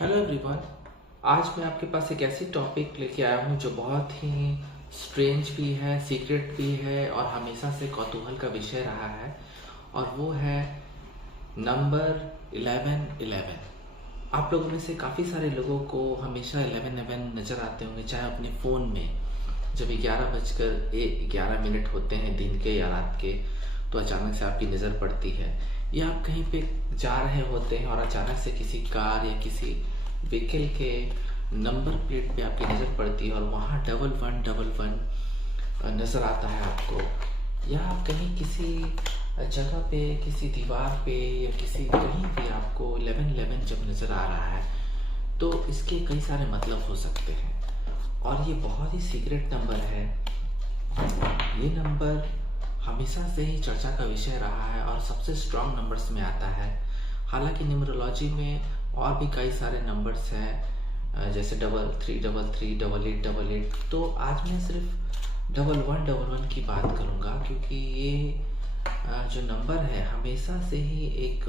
Hello everyone. आज मैं आपके पास एक ऐसी टॉपिक लेके आया हूँ जो बहुत ही स्ट्रेंज भी है, सीक्रेट भी है और हमेशा से कौतूहल का विषय रहा है, और वो है नंबर 1111। आप लोगों में से काफ़ी सारे लोगों को हमेशा 1111 नज़र आते होंगे, चाहे अपने फ़ोन में जब 11:11 होते हैं दिन के या रात के, तो अचानक से आपकी नज़र पड़ती है, या आप कहीं पे जा रहे होते हैं और अचानक से किसी कार या किसी व्हीकल के नंबर प्लेट पे आपकी नज़र पड़ती है और वहाँ 1111 नज़र आता है आपको, या आप कहीं किसी जगह पे, किसी दीवार पे या किसी कहीं भी आपको 1111 जब नज़र आ रहा है, तो इसके कई सारे मतलब हो सकते हैं। और ये बहुत ही सीक्रेट नंबर है। ये नंबर हमेशा से ही चर्चा का विषय रहा है और सबसे स्ट्रॉन्ग नंबर्स में आता है। हालांकि न्यूमरोलॉजी में और भी कई सारे नंबर्स हैं, जैसे 3333, 8888। तो आज मैं सिर्फ 1111 की बात करूंगा, क्योंकि ये जो नंबर है हमेशा से ही एक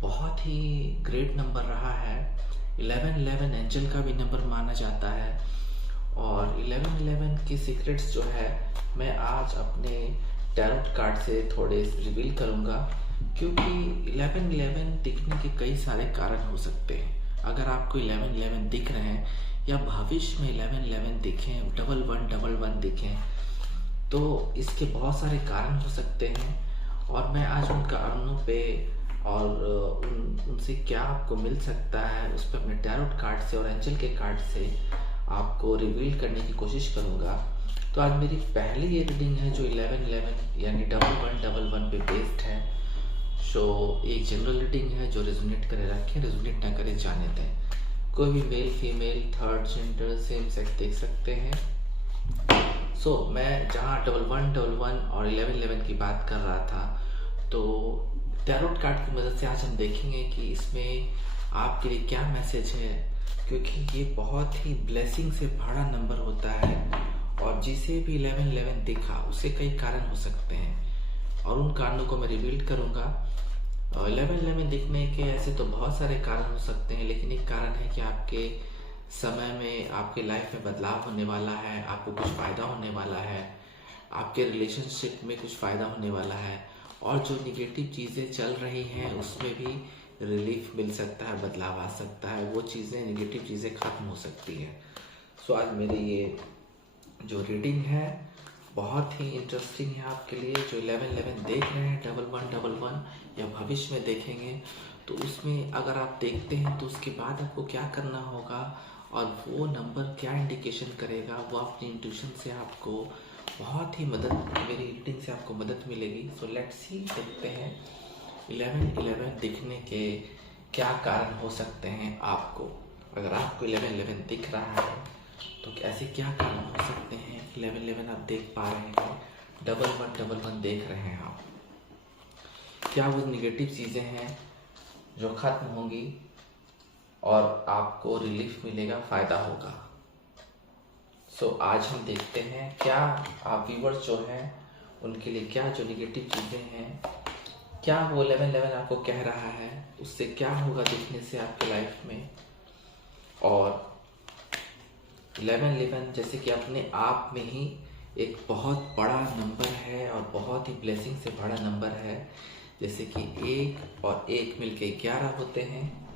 बहुत ही ग्रेट नंबर रहा है। 1111 एंजल का भी नंबर माना जाता है, और 1111 की सीक्रेट्स जो है मैं आज अपने टैरोट कार्ड से थोड़े रिवील करूंगा, क्योंकि 1111 दिखने के कई सारे कारण हो सकते हैं। अगर आपको 1111 दिख रहे हैं या भविष्य में 1111 दिखें, 1111 दिखें, तो इसके बहुत सारे कारण हो सकते हैं, और मैं आज उन कारणों पे और उनसे क्या आपको मिल सकता है उस पर अपने टैरोट कार्ड से और एंजल के कार्ड से आपको रिवील करने की कोशिश करूंगा। तो आज मेरी पहली ये रीडिंग है जो 1111 यानी 1111 पे बेस्ड है। सो एक जनरल रीडिंग है, जो रेजोनेट करे रखें, रेजोनेट ना करे जाने दें। कोई भी male, female, third gender, same sex देख सकते हैं। सो मैं जहाँ 1111 और 1111 की बात कर रहा था, तो टैरोट कार्ड की मदद से आज हम देखेंगे कि इसमें आपके लिए क्या मैसेज है, क्योंकि ये बहुत ही ब्लेसिंग से भरा नंबर होता है, और जिसे भी 1111 दिखा उससे कई कारण हो सकते हैं, और उन कारणों को मैं रिवील करूंगा। 1111 दिखने के ऐसे तो बहुत सारे कारण हो सकते हैं, लेकिन एक कारण है कि आपके समय में, आपके लाइफ में बदलाव होने वाला है, आपको कुछ फ़ायदा होने वाला है, आपके रिलेशनशिप में कुछ फ़ायदा होने वाला है, और जो निगेटिव चीज़ें चल रही हैं उसमें भी रिलीफ मिल सकता है, बदलाव आ सकता है, वो चीज़ें, निगेटिव चीज़ें ख़त्म हो सकती हैं। सो आज मेरी ये जो रीडिंग है बहुत ही इंटरेस्टिंग है आपके लिए। जो 1111 देख रहे हैं, 1111 या भविष्य में देखेंगे, तो उसमें अगर आप देखते हैं तो उसके बाद आपको क्या करना होगा और वो नंबर क्या इंडिकेशन करेगा, वो अपनी इंट्यूशन से आपको बहुत ही मदद, मेरी रीडिंग से आपको मदद मिलेगी। सो लेट्स सी, देखते हैं 1111 दिखने के क्या कारण हो सकते हैं आपको। अगर आपको 1111 दिख रहा है तो ऐसे क्या कारण हो सकते हैं। 1111 आप देख पा रहे हैं, 1111 देख रहे हैं आप, क्या वो निगेटिव चीज़ें हैं जो खत्म होंगी और आपको रिलीफ मिलेगा, फ़ायदा होगा। सो आज हम देखते हैं क्या आप व्यूवर्स जो हैं उनके लिए क्या जो निगेटिव चीज़ें हैं, क्या वो 1111 आपको कह रहा है, उससे क्या होगा दिखने से आपके लाइफ में। और 1111 जैसे कि अपने आप में ही एक बहुत बड़ा नंबर है और बहुत ही ब्लेसिंग से बड़ा नंबर है, जैसे कि 1 और 1 मिलके 11 होते हैं।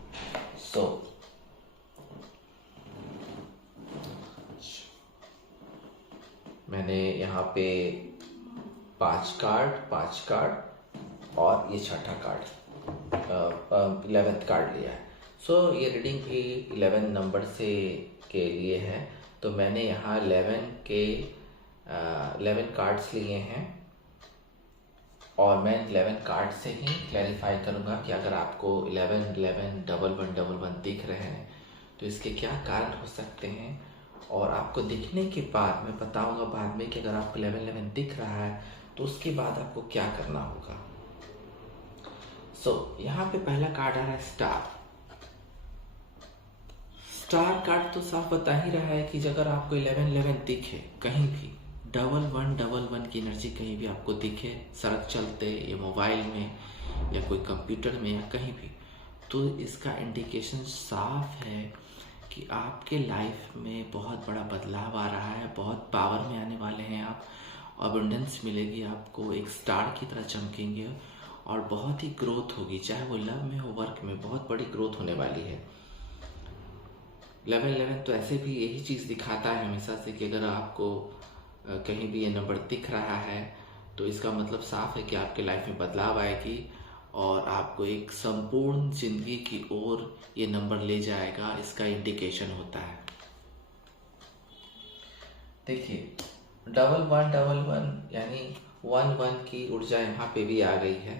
सो मैंने यहाँ पे 5 कार्ड और ये छठा कार्ड, 11th कार्ड लिया है। सो ये रीडिंग भी 11 नंबर से के लिए है, तो मैंने यहाँ 11 कार्ड्स लिए हैं, और मैं 11 कार्ड से ही क्लैरिफाई करूँगा कि अगर आपको 1111 1111 दिख रहे हैं तो इसके क्या कारण हो सकते हैं, और आपको दिखने के बाद मैं बताऊँगा बाद में कि अगर आपको 1111 दिख रहा है तो उसके बाद आपको क्या करना होगा। सो यहाँ पे पहला कार्ड आ रहा है स्टार। स्टार कार्ड तो साफ बता ही रहा है कि अगर आपको 1111 दिखे कहीं भी, 1111 की एनर्जी कहीं भी आपको दिखे, सड़क चलते या मोबाइल में या कोई कंप्यूटर में या कहीं भी, तो इसका इंडिकेशन साफ है कि आपके लाइफ में बहुत बड़ा बदलाव आ रहा है, बहुत पावर में आने वाले हैं आप, अबंडेंस मिलेगी आपको, एक स्टार की तरह चमकेंगे और बहुत ही ग्रोथ होगी, चाहे वो लव में हो, वर्क में, बहुत बड़ी ग्रोथ होने वाली है। 1111 तो ऐसे भी यही चीज़ दिखाता है हमेशा से कि अगर आपको कहीं भी ये नंबर दिख रहा है तो इसका मतलब साफ है कि आपके लाइफ में बदलाव आएगी और आपको एक संपूर्ण जिंदगी की ओर ये नंबर ले जाएगा, इसका इंडिकेशन होता है। देखिए 1111 यानी 11 की ऊर्जा यहाँ पे भी आ गई है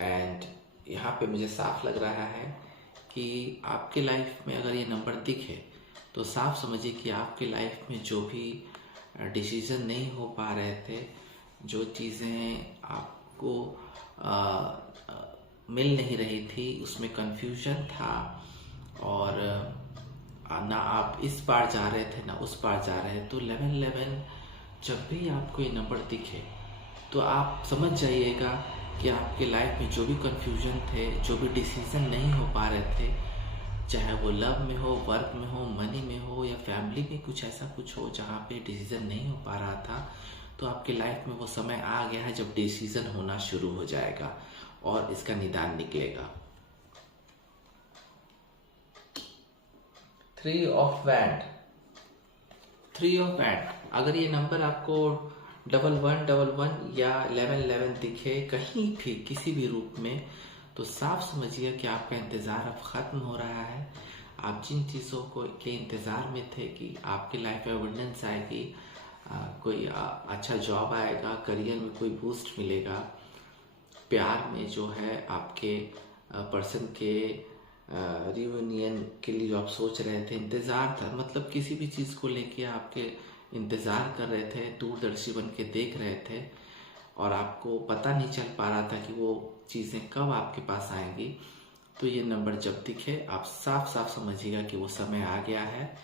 एंड यहाँ पे मुझे साफ लग रहा है कि आपके लाइफ में अगर ये नंबर दिखे तो साफ समझिए कि आपके लाइफ में जो भी डिसीजन नहीं हो पा रहे थे, जो चीज़ें आपको मिल नहीं रही थी, उसमें कंफ्यूजन था और ना आप इस पार जा रहे थे ना उस पार जा रहे थे, तो 1111 जब भी आपको ये नंबर दिखे तो आप समझ जाइएगा कि आपके लाइफ में जो भी कंफ्यूजन थे, जो भी डिसीजन नहीं हो पा रहे थे, चाहे वो लव में हो, वर्क में हो, मनी में हो या फैमिली में कुछ ऐसा कुछ हो जहाँ पे डिसीजन नहीं हो पा रहा था, तो आपके लाइफ में वो समय आ गया है जब डिसीजन होना शुरू हो जाएगा और इसका निदान निकलेगा। 3 ऑफ वैंड। 3 ऑफ वैंड, अगर ये नंबर आपको 1111 या 1111 दिखे कहीं भी किसी भी रूप में, तो साफ समझिए कि आपका इंतज़ार अब ख़त्म हो रहा है। आप जिन चीज़ों को के इंतज़ार में थे कि आपकी लाइफ में अबंडेंस आएगी, कोई अच्छा जॉब आएगा, करियर में कोई बूस्ट मिलेगा, प्यार में जो है आपके पर्सन के रियूनियन के लिए जो आप सोच रहे थे, इंतज़ार था, मतलब किसी भी चीज़ को लेके आपके इंतज़ार कर रहे थे, दूरदर्शी बन के देख रहे थे और आपको पता नहीं चल पा रहा था कि वो चीज़ें कब आपके पास आएंगी, तो ये नंबर जब दिखे आप साफ साफ समझिएगा कि वो समय आ गया है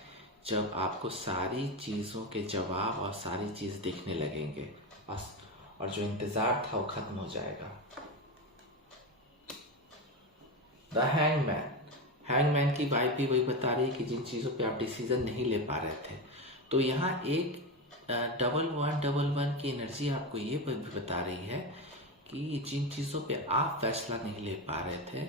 जब आपको सारी चीज़ों के जवाब और सारी चीज़ दिखने लगेंगे बस, और जो इंतज़ार था वो ख़त्म हो जाएगा। The hangman. हैंगमैन की वाइब भी वही बता रही है कि जिन चीज़ों पे आप डिसीज़न नहीं ले पा रहे थे, तो यहाँ एक 1111 की एनर्जी आपको ये भी बता रही है कि जिन चीज़ों पे आप फैसला नहीं ले पा रहे थे,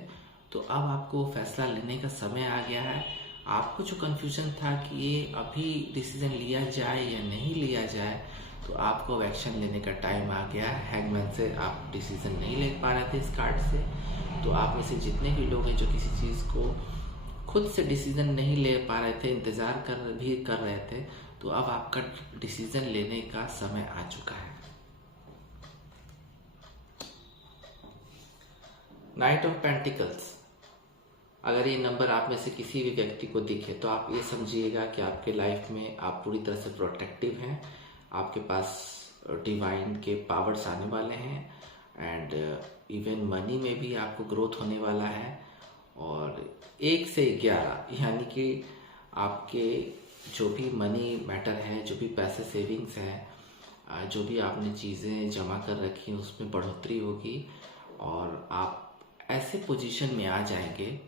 तो अब आपको फैसला लेने का समय आ गया है। आपको जो कन्फ्यूजन था कि ये अभी डिसीजन लिया जाए या नहीं लिया जाए, तो आपको अब एक्शन लेने का टाइम आ गया है। हैंगमैन से आप डिसीजन नहीं ले पा रहे थे इस कार्ड से, तो आप में से जितने भी लोग हैं जो किसी चीज़ को खुद से डिसीजन नहीं ले पा रहे थे, इंतज़ार कर रहे थे, तो अब आपका डिसीजन लेने का समय आ चुका है। Night of pentacles. अगर ये नंबर आप में से किसी भी व्यक्ति को दिखे तो आप ये समझिएगा कि आपके लाइफ में आप पूरी तरह से प्रोटेक्टिव हैं, आपके पास डिवाइन के पावर्स आने वाले हैं एंड इवन मनी में भी आपको ग्रोथ होने वाला है। और 1 से 11 यानी कि आपके जो भी मनी मैटर है, जो भी पैसे सेविंग्स हैं, जो भी आपने चीज़ें जमा कर रखी हैं उसमें बढ़ोतरी होगी और आप ऐसे पोजीशन में आ जाएंगे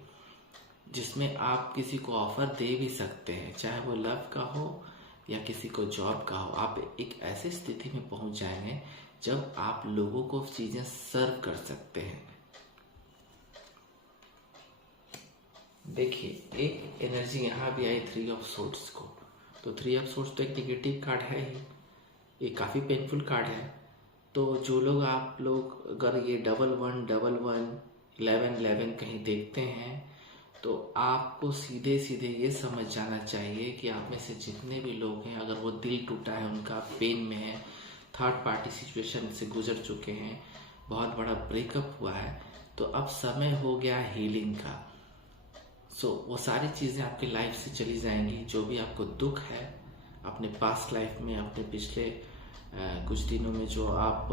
जिसमें आप किसी को ऑफर दे भी सकते हैं, चाहे वो लव का हो या किसी को जॉब का हो। आप एक ऐसी स्थिति में पहुंच जाएंगे जब आप लोगों को चीज़ें सर्व कर सकते हैं। देखिए एक एनर्जी यहाँ भी आई 3 ऑफ सोर्ड्स को, तो 3 ऑफ सोर्ड्स तो एक नेगेटिव कार्ड है ही, ये काफ़ी पेनफुल कार्ड है। तो जो लोग आप लोग अगर ये 1111 1111 कहीं देखते हैं तो आपको सीधे सीधे ये समझ जाना चाहिए कि आप में से जितने भी लोग हैं, अगर वो दिल टूटा है, उनका पेन में है, थर्ड पार्टी सिचुएशन से गुजर चुके हैं, बहुत बड़ा ब्रेकअप हुआ है, तो अब समय हो गया हीलिंग का। वो सारी चीज़ें आपकी लाइफ से चली जाएंगी। जो भी आपको दुख है अपने पास्ट लाइफ में, अपने पिछले कुछ दिनों में जो आप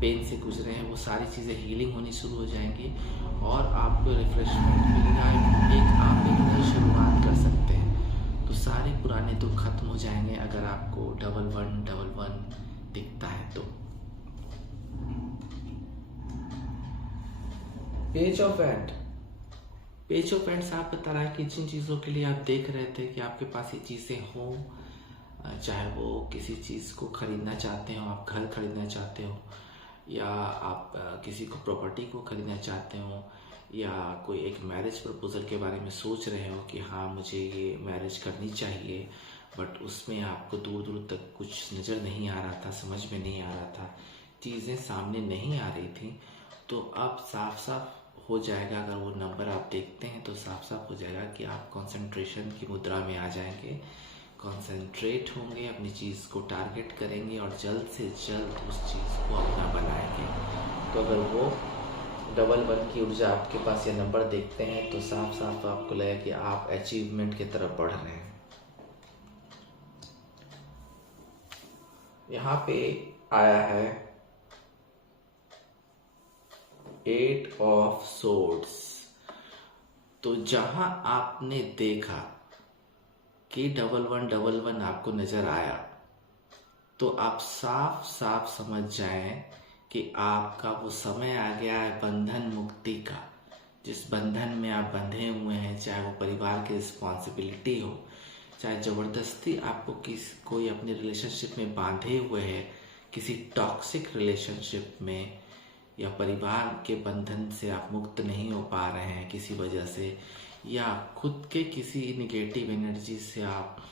पेन से गुजरे हैं, वो सारी चीज़ें हीलिंग होनी शुरू हो जाएंगी और आपको रिफ्रेशमेंट मिलेगा, आप एक नई शुरुआत कर सकते हैं। तो सारे पुराने दुख खत्म हो जाएंगे अगर आपको 1111 दिखता है तो। Page of wand. Page of paints आप बता रहा है कि जिन चीज़ों के लिए आप देख रहे थे कि आपके पास ये चीज़ें हों, चाहे वो किसी चीज़ को खरीदना चाहते हो, आप घर खरीदना चाहते हो, या आप किसी को प्रॉपर्टी को खरीदना चाहते हो, या कोई एक मैरिज प्रपोजल के बारे में सोच रहे हो कि हाँ मुझे ये मैरिज करनी चाहिए, बट उसमें आपको दूर दूर तक कुछ नज़र नहीं आ रहा था, समझ में नहीं आ रहा था, चीज़ें सामने नहीं आ रही थी, तो अब साफ साफ हो जाएगा। अगर वो नंबर आप देखते हैं तो साफ साफ हो जाएगा कि आप कंसंट्रेशन की मुद्रा में आ जाएंगे, कंसंट्रेट होंगे, अपनी चीज़ को टारगेट करेंगे और जल्द से जल्द उस चीज़ को अपना बनाएंगे। तो अगर वो 11 की ऊर्जा आपके पास ये नंबर देखते हैं तो साफ साफ आपको लगेगा कि आप अचीवमेंट की तरफ बढ़ रहे हैं। यहाँ पे आया है 8 ऑफ सोर्ड्स। तो जहां आपने देखा कि 1111 आपको नजर आया, तो आप साफ साफ समझ जाएं कि आपका वो समय आ गया है बंधन मुक्ति का। जिस बंधन में आप बंधे हुए हैं, चाहे वो परिवार की रिस्पॉन्सिबिलिटी हो, चाहे ज़बरदस्ती आपको कोई अपने रिलेशनशिप में बांधे हुए है, किसी टॉक्सिक रिलेशनशिप में, या परिवार के बंधन से आप मुक्त नहीं हो पा रहे हैं किसी वजह से, या खुद के किसी निगेटिव एनर्जी से आप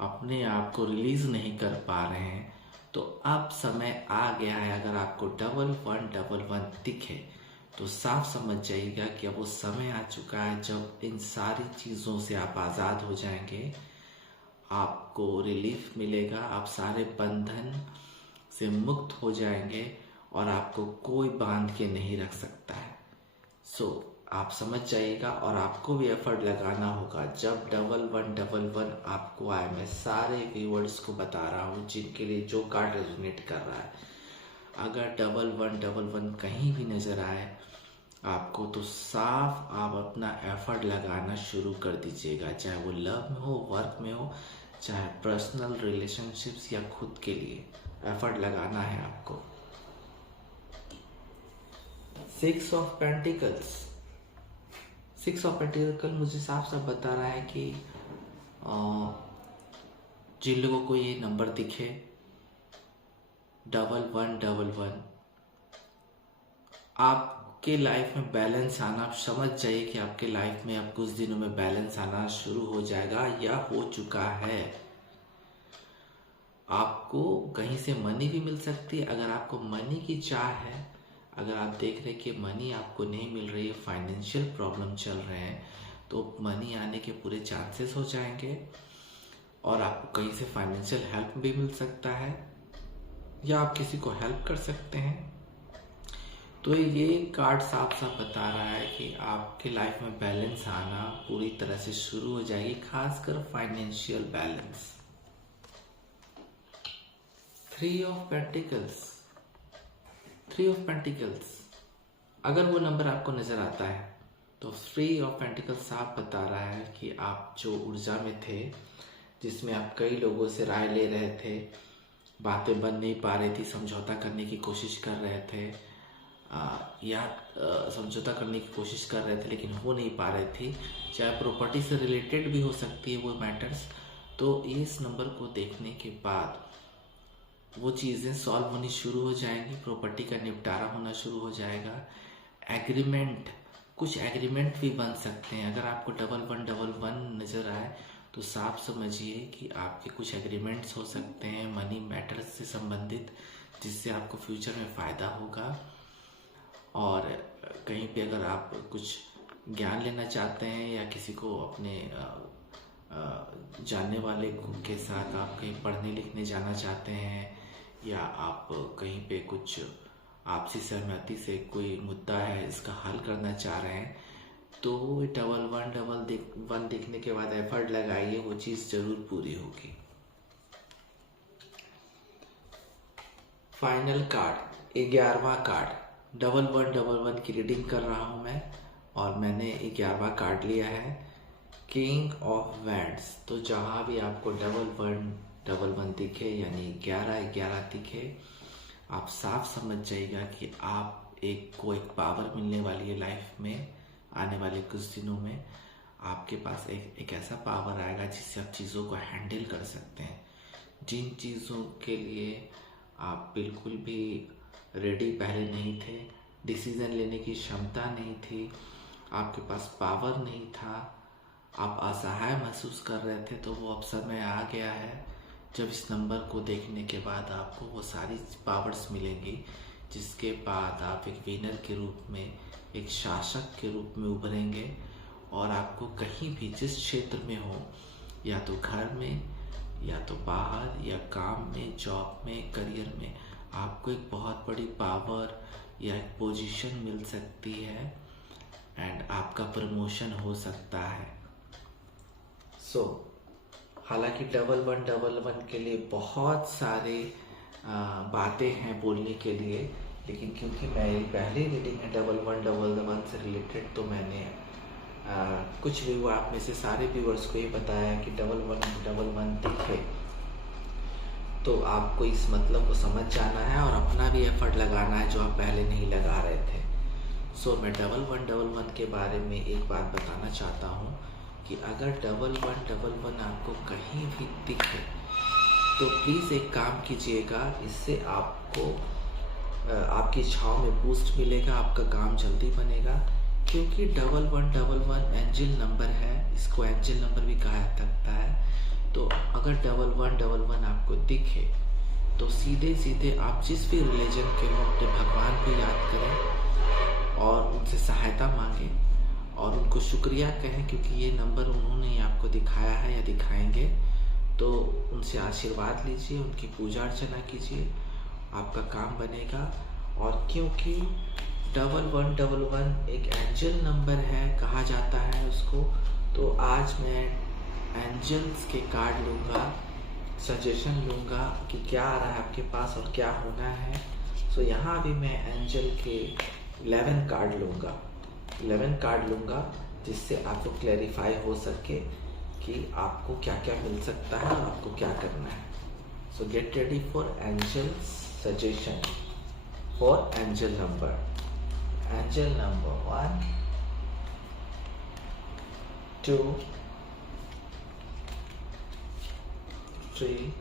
अपने आप को रिलीज नहीं कर पा रहे हैं, तो अब समय आ गया है। अगर आपको 1111 दिखे तो साफ समझ जाइएगा कि अब वो समय आ चुका है जब इन सारी चीज़ों से आप आज़ाद हो जाएंगे, आपको रिलीफ मिलेगा, आप सारे बंधन से मुक्त हो जाएंगे और आपको कोई बांध के नहीं रख सकता है। आप समझ जाइएगा और आपको भी एफर्ट लगाना होगा। जब 1111 आपको आए, मैं सारे व्यूअर्स को बता रहा हूँ जिनके लिए जो कार्ड रेजोनेट कर रहा है, अगर 1111 कहीं भी नज़र आए आपको, तो साफ आप अपना एफर्ट लगाना शुरू कर दीजिएगा, चाहे वो लव में हो, वर्क में हो, चाहे पर्सनल रिलेशनशिप्स या खुद के लिए एफर्ट लगाना है आपको। 6 ऑफ पेंटिकल्स। 6 ऑफ पेंटिकल मुझे साफ साफ बता रहा है कि जिन लोगों को ये नंबर दिखे 1111, आपके लाइफ में बैलेंस आना, आप समझ जाइए कि आपके लाइफ में अब कुछ दिनों में बैलेंस आना शुरू हो जाएगा या हो चुका है। आपको कहीं से मनी भी मिल सकती है। अगर आपको मनी की चाह है, अगर आप देख रहे कि मनी आपको नहीं मिल रही है, फाइनेंशियल प्रॉब्लम चल रहे हैं, तो मनी आने के पूरे चांसेस हो जाएंगे और आपको कहीं से फाइनेंशियल हेल्प भी मिल सकता है या आप किसी को हेल्प कर सकते हैं। तो ये कार्ड साफ साफ बता रहा है कि आपके लाइफ में बैलेंस आना पूरी तरह से शुरू हो जाएगी, खासकर financial balance. 3 of pentacles. 3 of pentacles, अगर वो नंबर आपको नजर आता है तो 3 ऑफ पेंटिकल्स साफ बता रहा है कि आप जो ऊर्जा में थे, जिसमें आप कई लोगों से राय ले रहे थे, बातें बन नहीं पा रही थी, समझौता करने की कोशिश कर रहे थे, या समझौता करने की कोशिश कर रहे थे लेकिन हो नहीं पा रही थी, चाहे प्रॉपर्टी से रिलेटेड भी हो सकती है वो मैटर्स। तो इस नंबर को देखने के बाद वो चीज़ें सॉल्व होनी शुरू हो जाएंगी, प्रॉपर्टी का निपटारा होना शुरू हो जाएगा, एग्रीमेंट, कुछ एग्रीमेंट भी बन सकते हैं। अगर आपको 1111 नज़र आए तो साफ समझिए कि आपके कुछ एग्रीमेंट्स हो सकते हैं मनी मैटर्स से संबंधित, जिससे आपको फ्यूचर में फ़ायदा होगा। और कहीं पे अगर आप कुछ ज्ञान लेना चाहते हैं या किसी को अपने जानने वाले के साथ आप कहीं पढ़ने लिखने जाना चाहते हैं, या आप कहीं पे कुछ आपसी सहमति से कोई मुद्दा है इसका हल करना चाह रहे हैं, तो 1111 देखने के बाद एफर्ट लगाइए, वो चीज़ जरूर पूरी होगी। फाइनल कार्ड, 11वां कार्ड, 1111 की रीडिंग कर रहा हूँ मैं और मैंने 11वां कार्ड लिया है, किंग ऑफ वैंड्स। तो जहाँ भी आपको 1111 दिखे, यानी 1111 दिखे, आप साफ समझ जाइएगा कि आप को एक पावर मिलने वाली है लाइफ में, आने वाले कुछ दिनों में आपके पास एक ऐसा पावर आएगा जिससे आप चीज़ों को हैंडल कर सकते हैं। जिन चीज़ों के लिए आप बिल्कुल भी रेडी पहले नहीं थे, डिसीज़न लेने की क्षमता नहीं थी, आपके पास पावर नहीं था, आप असहाय महसूस कर रहे थे, तो वो अब समय आ गया है जब इस नंबर को देखने के बाद आपको वो सारी पावर्स मिलेंगी, जिसके बाद आप एक विनर के रूप में, एक शासक के रूप में उभरेंगे और आपको कहीं भी जिस क्षेत्र में हो, या तो घर में या तो बाहर या काम में, जॉब में, करियर में, आपको एक बहुत बड़ी पावर या एक पोजीशन मिल सकती है एंड आपका प्रमोशन हो सकता है। हालांकि 1111 के लिए बहुत सारे बातें हैं बोलने के लिए, लेकिन क्योंकि मेरी पहली रीडिंग है 1111 से रिलेटेड, तो मैंने कुछ व्यूअर, आप में से सारे व्यूअर्स को ये बताया कि 1111 दिखे तो आपको इस मतलब को समझ जाना है और अपना भी एफर्ट लगाना है जो आप पहले नहीं लगा रहे थे। मैं 1111 के बारे में एक बात बताना चाहता हूँ कि अगर 1111 आपको कहीं भी दिखे तो प्लीज़ एक काम कीजिएगा, इससे आपको आपकी इच्छाओं में बूस्ट मिलेगा, आपका काम जल्दी बनेगा, क्योंकि 1111 एंजल नंबर है, इसको एंजल नंबर भी कहा सकता है। तो अगर 1111 आपको दिखे तो सीधे सीधे आप जिस भी रिलीजन के हो अपने भगवान को याद करें और उनसे सहायता मांगें और उनको शुक्रिया कहें, क्योंकि ये नंबर उन्होंने आपको दिखाया है या दिखाएंगे। तो उनसे आशीर्वाद लीजिए, उनकी पूजा अर्चना कीजिए, आपका काम बनेगा। और क्योंकि 1111 एक एंजल नंबर है कहा जाता है उसको, तो आज मैं एंजल्स के कार्ड लूँगा, सजेशन लूँगा कि क्या आ रहा है आपके पास और क्या होना है। यहाँ भी मैं एंजल के 11 कार्ड लूँगा, 11 कार्ड लूँगा, जिससे आपको क्लैरिफाई हो सके कि आपको क्या क्या मिल सकता है और आपको क्या करना है। Get ready for angels suggestion for angel number. Angel number 1, 2, 3,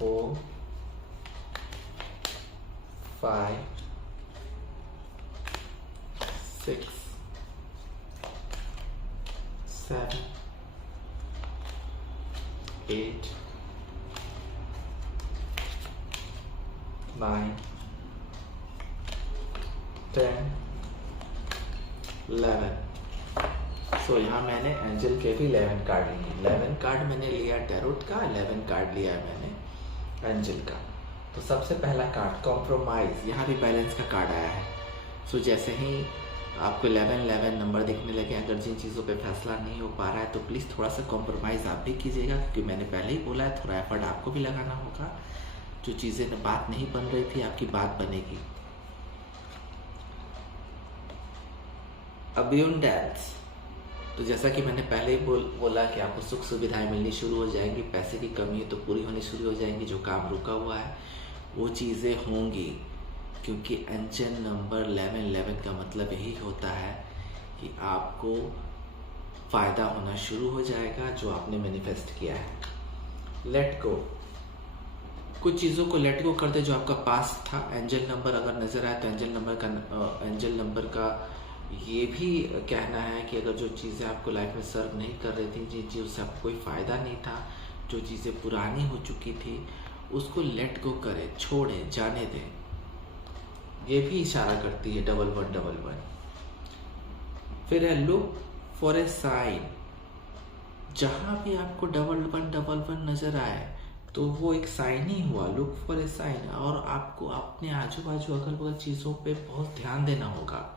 4, 5, 6, 7, 8, 9, 10, 11। यहाँ मैंने एंजल के भी 11 कार्ड लिए। 11 कार्ड मैंने लिया टैरोट का, 11 कार्ड लिया मैंने एंजल का। तो सबसे पहला कार्ड कॉम्प्रोमाइज़, यहाँ भी बैलेंस का कार्ड आया है। जैसे ही आपको 11 नंबर दिखने लगे, अगर जिन चीज़ों पे फैसला नहीं हो पा रहा है तो प्लीज़ थोड़ा सा कॉम्प्रोमाइज़ आप भी कीजिएगा, क्योंकि मैंने पहले ही बोला है थोड़ा एफर्ट आपको भी लगाना होगा। जो चीज़ें बात नहीं बन रही थी, आपकी बात बनेगी। अब्यूंडेंस, तो जैसा कि मैंने पहले ही बोला कि आपको सुख सुविधाएं मिलनी शुरू हो जाएंगी, पैसे की कमी है तो पूरी होनी शुरू हो जाएंगी, जो काम रुका हुआ है वो चीज़ें होंगी, क्योंकि एंजल नंबर 11 का मतलब यही होता है कि आपको फ़ायदा होना शुरू हो जाएगा जो आपने मैनिफेस्ट किया है। लेट गो, कुछ चीज़ों को लेट गो कर दे जो आपका पास था। एंजल नंबर अगर नज़र आए तो एंजल नंबर का ये भी कहना है कि अगर जो चीज़ें आपको लाइफ में सर्व नहीं कर रही थी, जिन चीज़ों से आपको कोई फ़ायदा नहीं था, जो चीज़ें पुरानी हो चुकी थी, उसको लेट गो करें, छोड़ें, जाने दें। ये भी इशारा करती है 1111। फिर है लुक फॉर ए साइन, जहाँ भी आपको 1111 नज़र आए तो वो एक साइन ही हुआ, लुक फॉर ए साइन। और आपको अपने आजू बाजू अगल बगल चीज़ों पे बहुत ध्यान देना होगा।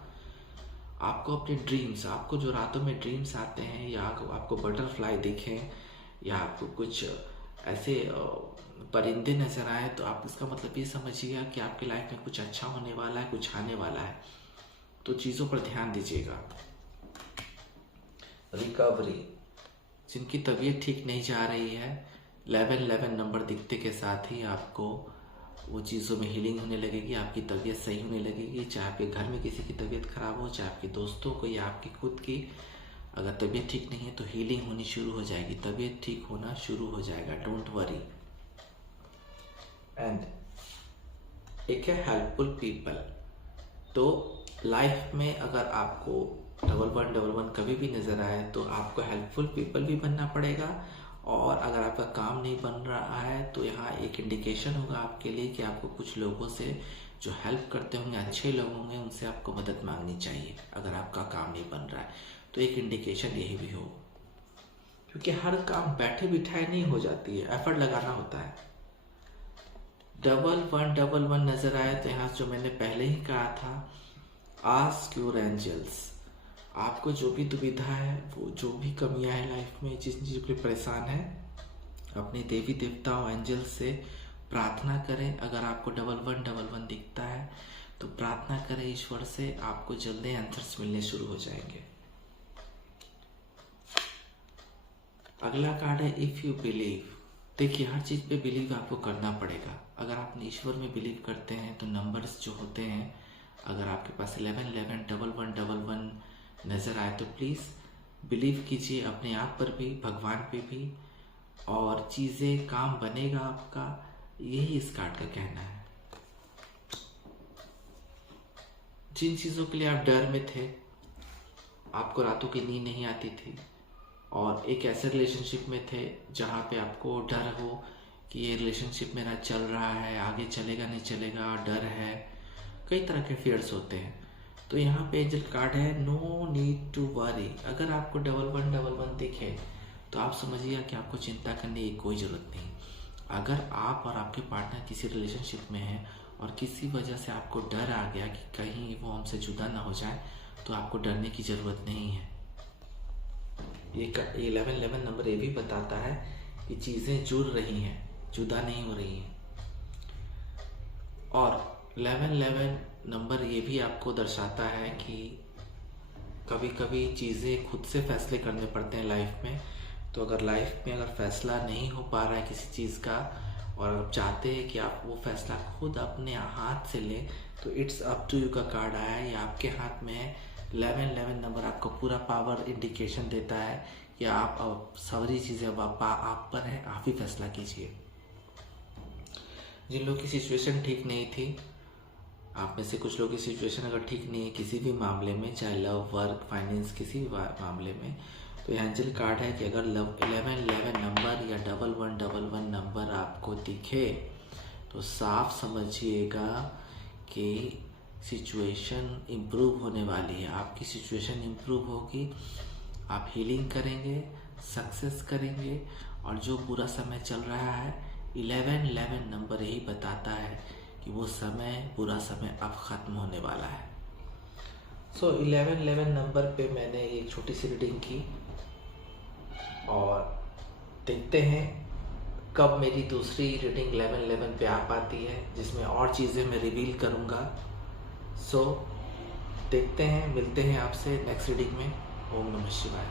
आपको अपने ड्रीम्स, आपको जो रातों में ड्रीम्स आते हैं, या आपको बटरफ्लाई दिखें, या आपको कुछ ऐसे परिंदे नज़र आए, तो आप इसका मतलब ये समझिएगा कि आपकी लाइफ में कुछ अच्छा होने वाला है, कुछ आने वाला है। तो चीज़ों पर ध्यान दीजिएगा। रिकवरी, जिनकी तबीयत ठीक नहीं जा रही है, 11 नंबर दिखते के साथ ही आपको वो चीज़ों में हीलिंग होने लगेगी, आपकी तबीयत सही होने लगेगी। चाहे आपके घर में किसी की तबीयत खराब हो, चाहे आपके दोस्तों को या आपकी खुद की, अगर तबीयत ठीक नहीं है तो हीलिंग होनी शुरू हो जाएगी, तबीयत ठीक होना शुरू हो जाएगा। Don't worry. एंड एक है हेल्पफुल पीपल। तो लाइफ में अगर आपको 1111 कभी भी नज़र आए तो आपको हेल्पफुल पीपल भी बनना पड़ेगा। और अगर आपका काम नहीं बन रहा है तो यहाँ एक इंडिकेशन होगा आपके लिए कि आपको कुछ लोगों से जो हेल्प करते होंगे, अच्छे लोग होंगे, उनसे आपको मदद मांगनी चाहिए अगर आपका काम नहीं बन रहा है। तो एक इंडिकेशन यही भी हो, क्योंकि हर काम बैठे बिठाए नहीं हो जाती है, एफर्ट लगाना होता है। 1111 नजर आया तो यहाँ जो मैंने पहले ही कहा था, आस्क योर एंजल्स। आपको जो भी दुविधा है, वो जो भी कमियां हैं लाइफ में, जिस चीज़ के लिए परेशान है, अपने देवी देवताओं एंजल से प्रार्थना करें। अगर आपको 1111 दिखता है तो प्रार्थना करें ईश्वर से, आपको जल्दी आंसर्स मिलने शुरू हो जाएंगे। अगला कार्ड है इफ यू बिलीव। देखिए, हर चीज़ पे बिलीव आपको करना पड़ेगा। अगर आप ईश्वर में बिलीव करते हैं तो नंबर्स जो होते हैं, अगर आपके पास 11 11 1111 नज़र आए तो प्लीज़ बिलीव कीजिए अपने आप पर भी, भगवान पे भी, और चीज़ें काम बनेगा आपका। यही इस कार्ड का कहना है। जिन चीज़ों के लिए आप डर में थे, आपको रातों की नींद नहीं आती थी, और एक ऐसे रिलेशनशिप में थे जहाँ पे आपको डर हो कि ये रिलेशनशिप मेरा चल रहा है, आगे चलेगा नहीं चलेगा, डर है, कई तरह के फियर्स होते हैं, तो यहाँ पे एंजल कार्ड है नो नीड टू वरी। अगर आपको 1111 दिखे तो आप समझिए कि आपको चिंता करने की कोई ज़रूरत नहीं। अगर आप और आपके पार्टनर किसी रिलेशनशिप में हैं और किसी वजह से आपको डर आ गया कि कहीं वो हमसे जुदा ना हो जाए, तो आपको डरने की ज़रूरत नहीं है। ये 1111 नंबर ये भी बताता है कि चीज़ें जुड़ रही हैं, जुदा नहीं हो रही हैं। और 1111 नंबर ये भी आपको दर्शाता है कि कभी कभी चीज़ें खुद से फैसले करने पड़ते हैं लाइफ में। तो अगर लाइफ में अगर फैसला नहीं हो पा रहा है किसी चीज़ का, और आप चाहते हैं कि आप वो फैसला खुद अपने हाथ से लें, तो इट्स अप टू यू का कार्ड आया है, ये आपके हाथ में है। 1111 नंबर आपको पूरा पावर इंडिकेशन देता है कि आप सारी चीज़ें अब आप पर है, आप ही फैसला कीजिए। जिन लोगों की सिचुएशन ठीक नहीं थी, आप में से कुछ लोगों की सिचुएशन अगर ठीक नहीं है किसी भी मामले में, चाहे लव, वर्क, फाइनेंस, किसी भी मामले में, तो एंजल कार्ड है कि अगर 1111 नंबर या 1111 नंबर आपको दिखे तो साफ समझिएगा कि सिचुएशन इम्प्रूव होने वाली है। आपकी सिचुएशन इम्प्रूव होगी, आप हीलिंग करेंगे, सक्सेस करेंगे, और जो बुरा समय चल रहा है 1111 नंबर यही बताता है कि वो समय, बुरा समय अब ख़त्म होने वाला है। 1111 नंबर पे मैंने एक छोटी सी रीडिंग की, और देखते हैं कब मेरी दूसरी रीडिंग 1111 पे आ पाती है, जिसमें और चीज़ें मैं रिवील करूँगा। देखते हैं, मिलते हैं आपसे नेक्स्ट रीडिंग में। ओम नमः शिवाय।